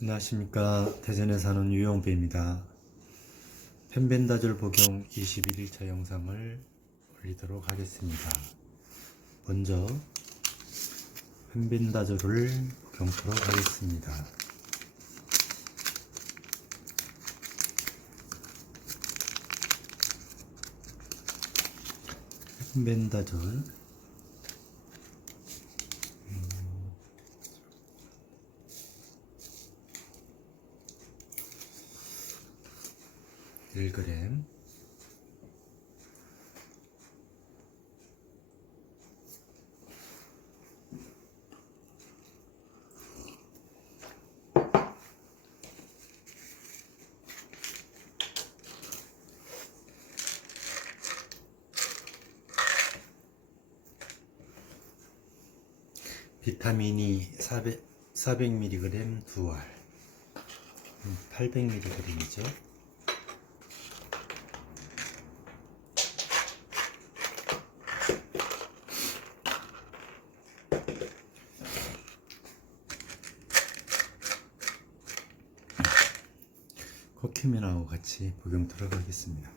안녕하십니까. 대전에 사는 유영배입니다. 펜벤다졸 복용 21일차 영상을 올리도록 하겠습니다. 먼저 펜벤다졸을 복용토록 하겠습니다. 펜벤다졸 1g 비타민이 400, 400mg 두 알, 800mg이죠. 커큐민하고 같이 복용 들어가겠습니다.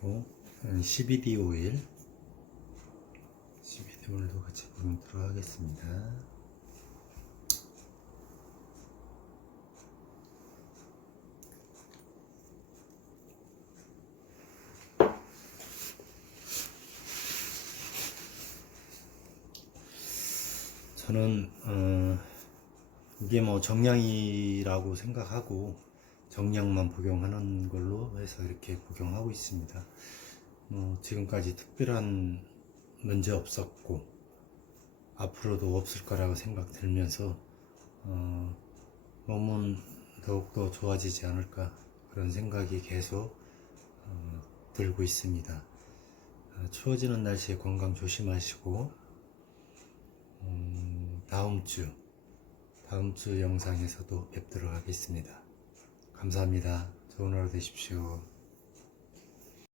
그리고 CBD 오일, CBD 오일도 같이 복용 들어가겠습니다. 저는 어, 이게 뭐 정량이라고 생각하고 정량만 복용하는 걸로 해서 이렇게 복용하고 있습니다. 뭐 지금까지 특별한 문제 없었고 앞으로도 없을 거라고 생각 들면서 어, 몸은 더욱더 좋아지지 않을까 그런 생각이 계속 어, 들고 있습니다. 어, 추워지는 날씨에 건강 조심하시고 음, 다음 주, 다음 주 영상에서도 뵙도록 하겠습니다. 감사합니다. 좋은 하루 되십시오.